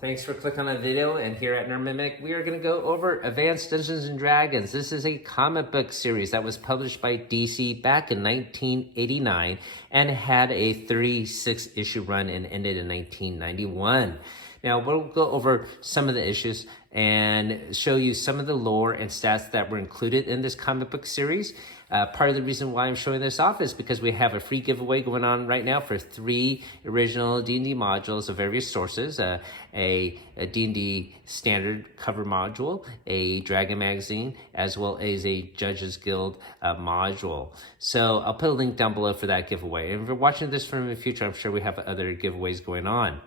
Thanks for clicking on the video, and here at Nerdmimic, we are going to go over Advanced Dungeons & Dragons. This is a comic book series that was published by DC back in 1989 and had a 36-issue run and ended in 1991. Now, we'll go over some of the issues and show you some of the lore and stats that were included in this comic book series. Part of the reason why I'm showing this off is because we have a free giveaway going on right now for 3 original D&D modules of various sources, a D&D standard cover module, a Dragon magazine, as well as a Judges Guild module. So I'll put a link down below for that giveaway. And if you're watching this from the future, I'm sure we have other giveaways going on.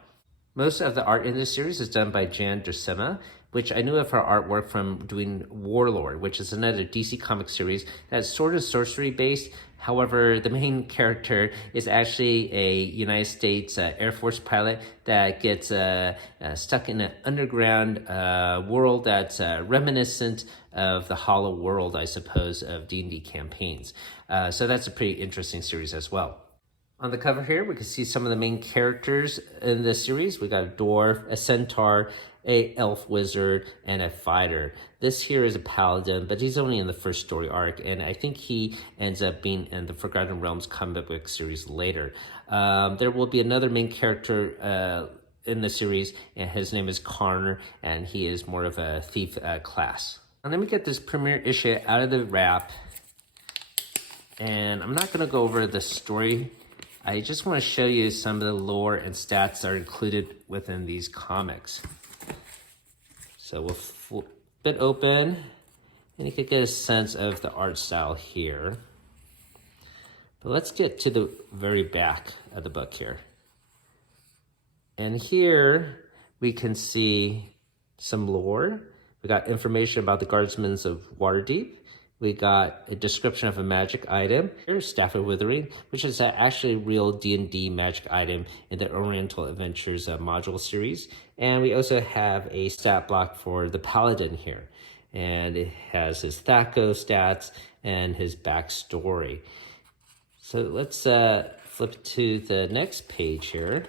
Most of the art in this series is done by Jan Duursema, which I knew of her artwork from doing Warlord, which is another DC comic series that's sort of sorcery based. However, the main character is actually a United States Air Force pilot that gets stuck in an underground world that's reminiscent of the Hollow World, I suppose, of D&D campaigns. So that's a pretty interesting series as well. On the cover here, we can see some of the main characters in this series. We got a dwarf, a centaur, a elf wizard, and a fighter. This here is a paladin, but he's only in the first story arc, and I think he ends up being in the Forgotten Realms comic book series later. There will be another main character in the series, and his name is Karn, and he is more of a thief class. Now, let me get this premiere issue out of the wrap, and I'm not going to go over the story. I just want to show you some of the lore and stats that are included within these comics. So we'll flip it open, and you can get a sense of the art style here. But let's get to the very back of the book here. And here we can see some lore. We got information about the Guardsmen of Waterdeep. We got a description of a magic item. Here's Staff of Withering, which is actually a real D&D magic item in the Oriental Adventures module series. And we also have a stat block for the Paladin here. And it has his THAC0 stats and his backstory. So let's flip to the next page here.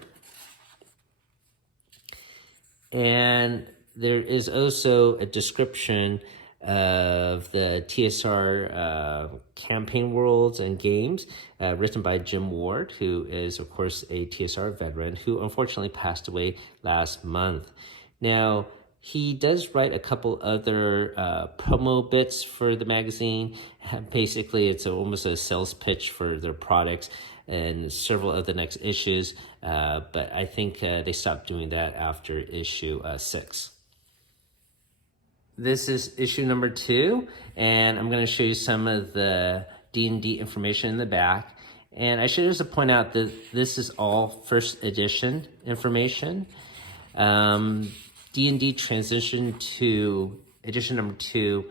And there is also a description of the TSR campaign worlds and games written by Jim Ward, who is, of course, a TSR veteran who unfortunately passed away last month. Now, he does write a couple other promo bits for the magazine. Basically, it's almost a sales pitch for their products and several of the next issues, but I think they stopped doing that after issue 6. This is issue number 2, and I'm going to show you some of the D&D information in the back. And I should also point out that this is all first edition information. D&D transitioned to edition number 2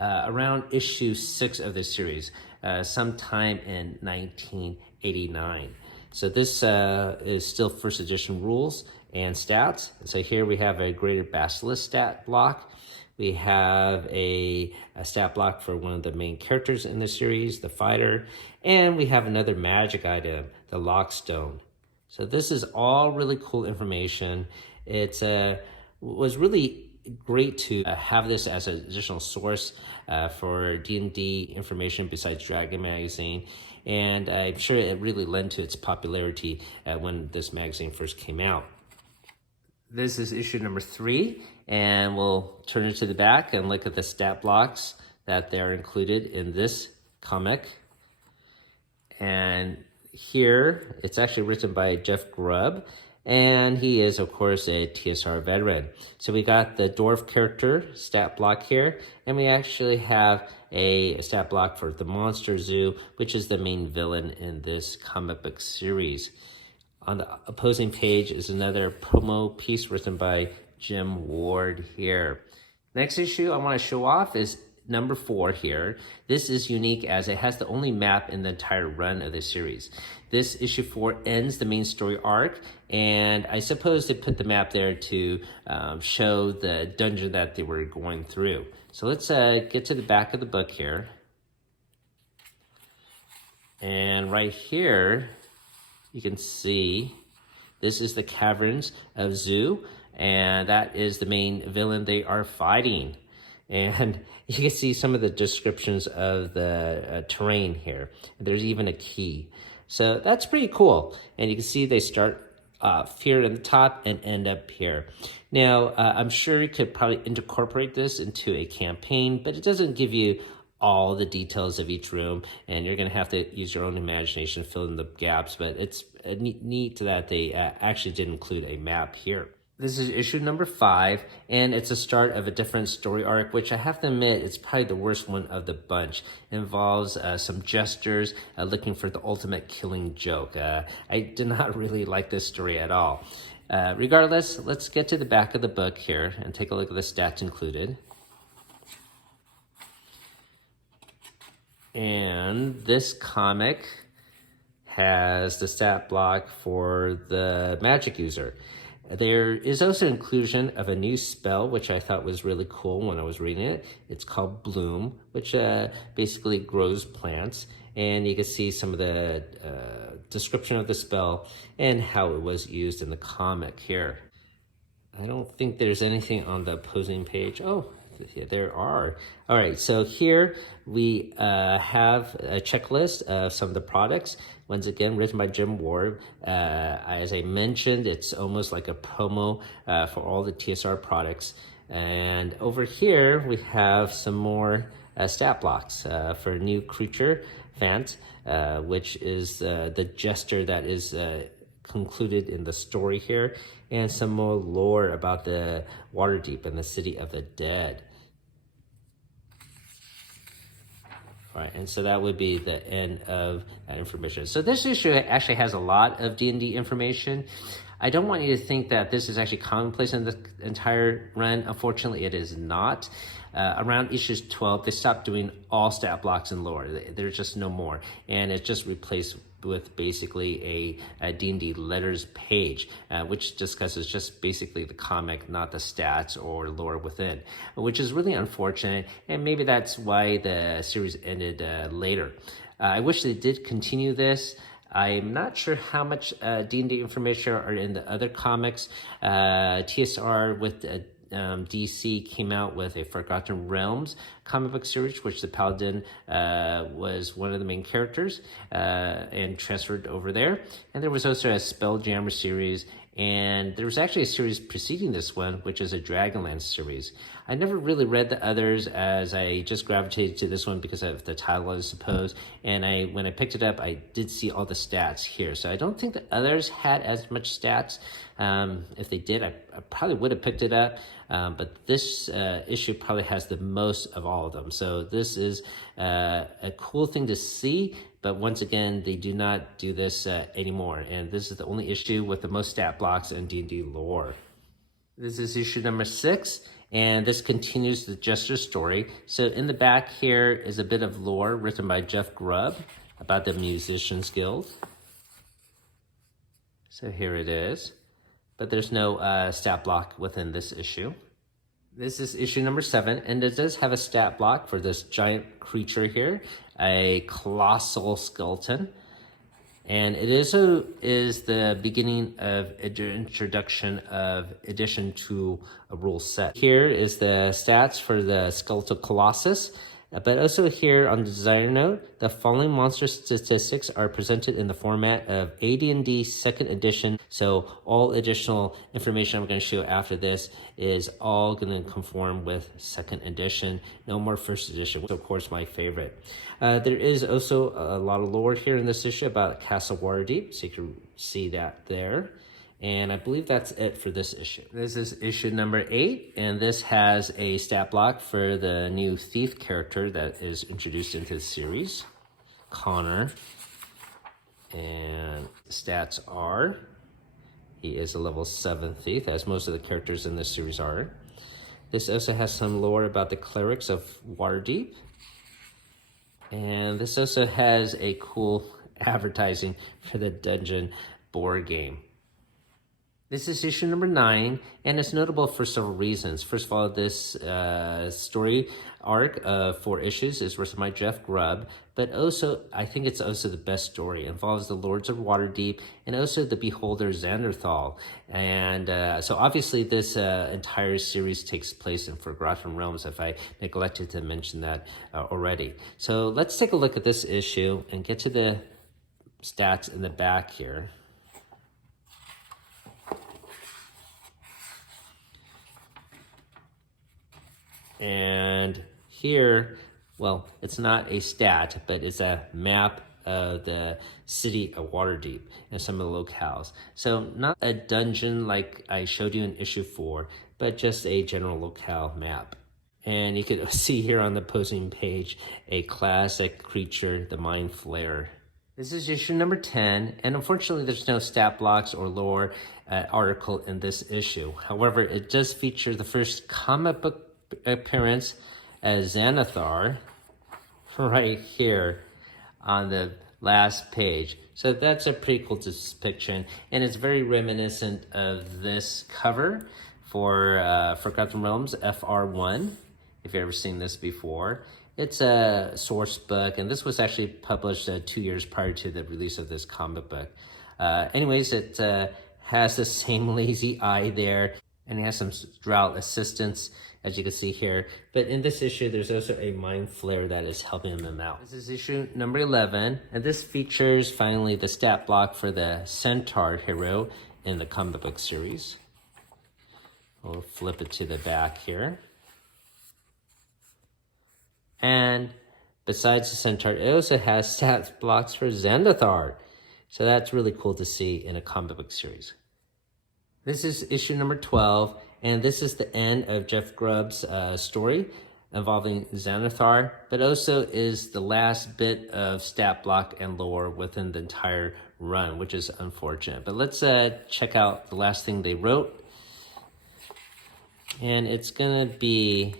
around issue 6 of this series, sometime in 1989. So this is still first edition rules and stats. So here we have a Greater Basilisk stat block. We have a stat block for one of the main characters in the series, the fighter, and we have another magic item, the Lockstone. So this is all really cool information. It was really great to have this as an additional source for D&D information besides Dragon magazine, and I'm sure it really lent to its popularity when this magazine first came out. This is issue number 3, and we'll turn it to the back and look at the stat blocks that are included in this comic. And here, it's actually written by Jeff Grubb, and he is, of course, a TSR veteran. So we got the dwarf character stat block here, and we actually have a stat block for the Monster Zoo, which is the main villain in this comic book series. On the opposing page is another promo piece written by Jim Ward here. Next issue I want to show off is number 4 here. This is unique as it has the only map in the entire run of the series. This issue 4 ends the main story arc, and I suppose they put the map there to show the dungeon that they were going through. So let's get to the back of the book here. And right here, you can see This is the Caverns of Zoo, and that is the main villain they are fighting. And you can see some of the descriptions of the terrain here. There's even a key. So that's pretty cool. And you can see they start here at the top and end up here. Now, I'm sure you could probably incorporate this into a campaign, but it doesn't give you all the details of each room, and you're going to have to use your own imagination to fill in the gaps, but it's neat that they actually did include a map here. This is issue number 5, and it's a start of a different story arc, which I have to admit, it's probably the worst one of the bunch. It involves some jesters looking for the ultimate killing joke. I did not really like this story at all. Regardless, let's get to the back of the book here and take a look at the stats included. And this comic has the stat block for the magic user. There is also inclusion of a new spell, which I thought was really cool when I was reading it. It's called Bloom, which basically grows plants. And you can see some of the description of the spell and how it was used in the comic here. I don't think there's anything on the opposing page. Oh, yeah, there are. All right, so here we have a checklist of some of the products. Once again, written by Jim Ward. As I mentioned, it's almost like a promo for all the TSR products. And over here, we have some more stat blocks for a new creature, Fant, which is the jester that is concluded in the story here, and some more lore about the Waterdeep and the City of the Dead. Right, and so that would be the end of information. So this issue actually has a lot of D&D information. I don't want you to think that this is actually commonplace in the entire run. Unfortunately, it is not. Around issues 12, they stopped doing all stat blocks and lore. There's just no more. And it's just replaced with basically a D&D letters page, which discusses just basically the comic, not the stats or lore within, which is really unfortunate. And maybe that's why the series ended later. I wish they did continue this. I'm not sure how much D&D information are in the other comics. TSR with DC came out with a Forgotten Realms comic book series, which the Paladin was one of the main characters and transferred over there. And there was also a Spelljammer series, and there was actually a series preceding this one, which is a Dragonlance series. I never really read the others, as I just gravitated to this one because of the title, I suppose. And when I picked it up, I did see all the stats here. So I don't think the others had as much stats. If they did, I probably would have picked it up. But this issue probably has the most of all of them. So this is a cool thing to see. But once again, they do not do this anymore. And this is the only issue with the most stat blocks and D&D lore. This is issue number 6, and this continues the Jester story. So in the back here is a bit of lore written by Jeff Grubb about the Musicians Guild. So here it is. But there's no stat block within this issue. This is issue number 7, and it does have a stat block for this giant creature here, a colossal skeleton. And it is the beginning of introduction of addition to a rule set. Here is the stats for the Skeletal Colossus. But also here on the designer note, the following monster statistics are presented in the format of AD&D 2nd edition. So all additional information I'm going to show after this is all going to conform with 2nd edition. No more 1st edition, which of course my favorite. There is also a lot of lore here in this issue about Castle Waterdeep, so you can see that there. And I believe that's it for this issue. This is issue number 8, and this has a stat block for the new thief character that is introduced into the series, Connor. And stats are, he is a level 7 thief, as most of the characters in this series are. This also has some lore about the clerics of Waterdeep. And this also has a cool advertising for the Dungeon board game. This is issue number 9, and it's notable for several reasons. First of all, this story arc of 4 issues is written by Jeff Grubb, but also, I think it's also the best story. It involves the Lords of Waterdeep and also the Beholder Xanderthal. And so obviously this entire series takes place in Forgotten Realms, if I neglected to mention that already. So let's take a look at this issue and get to the stats in the back here. And here, well, it's not a stat, but it's a map of the city of Waterdeep and some of the locales. So not a dungeon like I showed you in issue 4, but just a general locale map. And you can see here on the opposing page, a classic creature, the Mind Flayer. This is issue number 10, and unfortunately there's no stat blocks or lore article in this issue. However, it does feature the first comic book appearance as Xanathar right here on the last page. So that's a pretty cool depiction, and it's very reminiscent of this cover for Forgotten Realms FR1, if you've ever seen this before. It's a source book, and this was actually published 2 years prior to the release of this comic book. Anyways, it has the same lazy eye there, and it has some drought assistance, as you can see here. But in this issue, there's also a Mind Flayer that is helping them out. This is issue number 11, and this features finally the stat block for the Centaur hero in the comic book series. We'll flip it to the back here. And besides the Centaur, it also has stat blocks for Xandathar. So that's really cool to see in a comic book series. This is issue number 12, and this is the end of Jeff Grubb's story involving Xanathar, but also is the last bit of stat block and lore within the entire run, which is unfortunate. But let's check out the last thing they wrote. And it's gonna be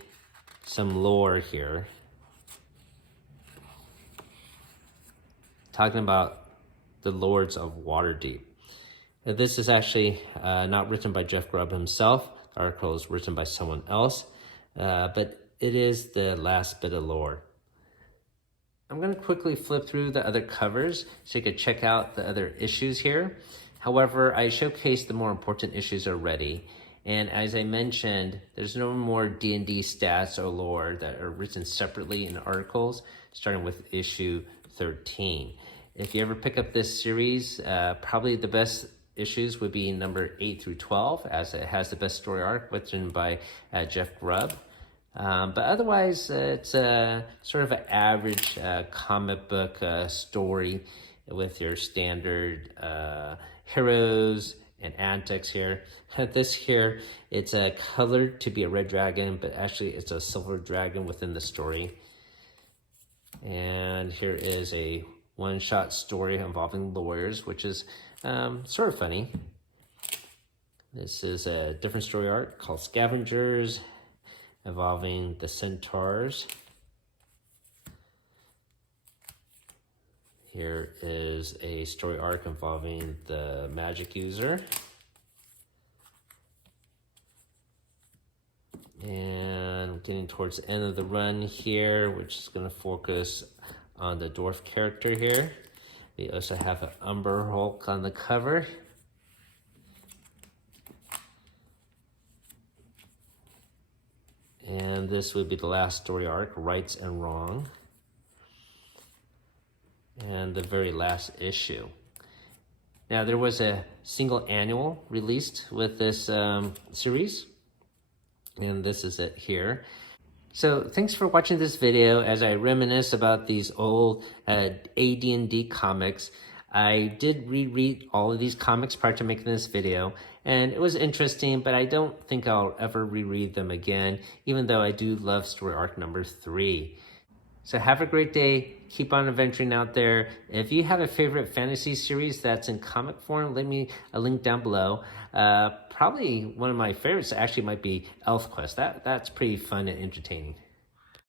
some lore here, talking about the Lords of Waterdeep. Now, this is actually not written by Jeff Grubb himself. The article is written by someone else, but it is the last bit of lore. I'm going to quickly flip through the other covers so you can check out the other issues here. However, I showcased the more important issues already. And as I mentioned, there's no more D&D stats or lore that are written separately in articles, starting with issue 13. If you ever pick up this series, probably the best issues would be number 8 through 12, as it has the best story arc written by Jeff Grubb. But otherwise, it's sort of an average comic book story with your standard heroes and antics here. This here, it's colored to be a red dragon, but actually it's a silver dragon within the story. And here is a one-shot story involving lawyers, which is sort of funny. This is a different story arc called Scavengers, involving the Centaurs. Here is a story arc involving the magic user. And getting towards the end of the run here, which is going to focus on the dwarf character here. We also have an Umber Hulk on the cover. And this would be the last story arc, Rights and Wrong. And the very last issue. Now, there was a single annual released with this series. And this is it here. So thanks for watching this video as I reminisce about these old AD&D comics. I did reread all of these comics prior to making this video, and it was interesting, but I don't think I'll ever reread them again, even though I do love story arc number 3. So have a great day. Keep on adventuring out there. If you have a favorite fantasy series that's in comic form, leave me a link down below. Probably one of my favorites actually might be ElfQuest. That's pretty fun and entertaining.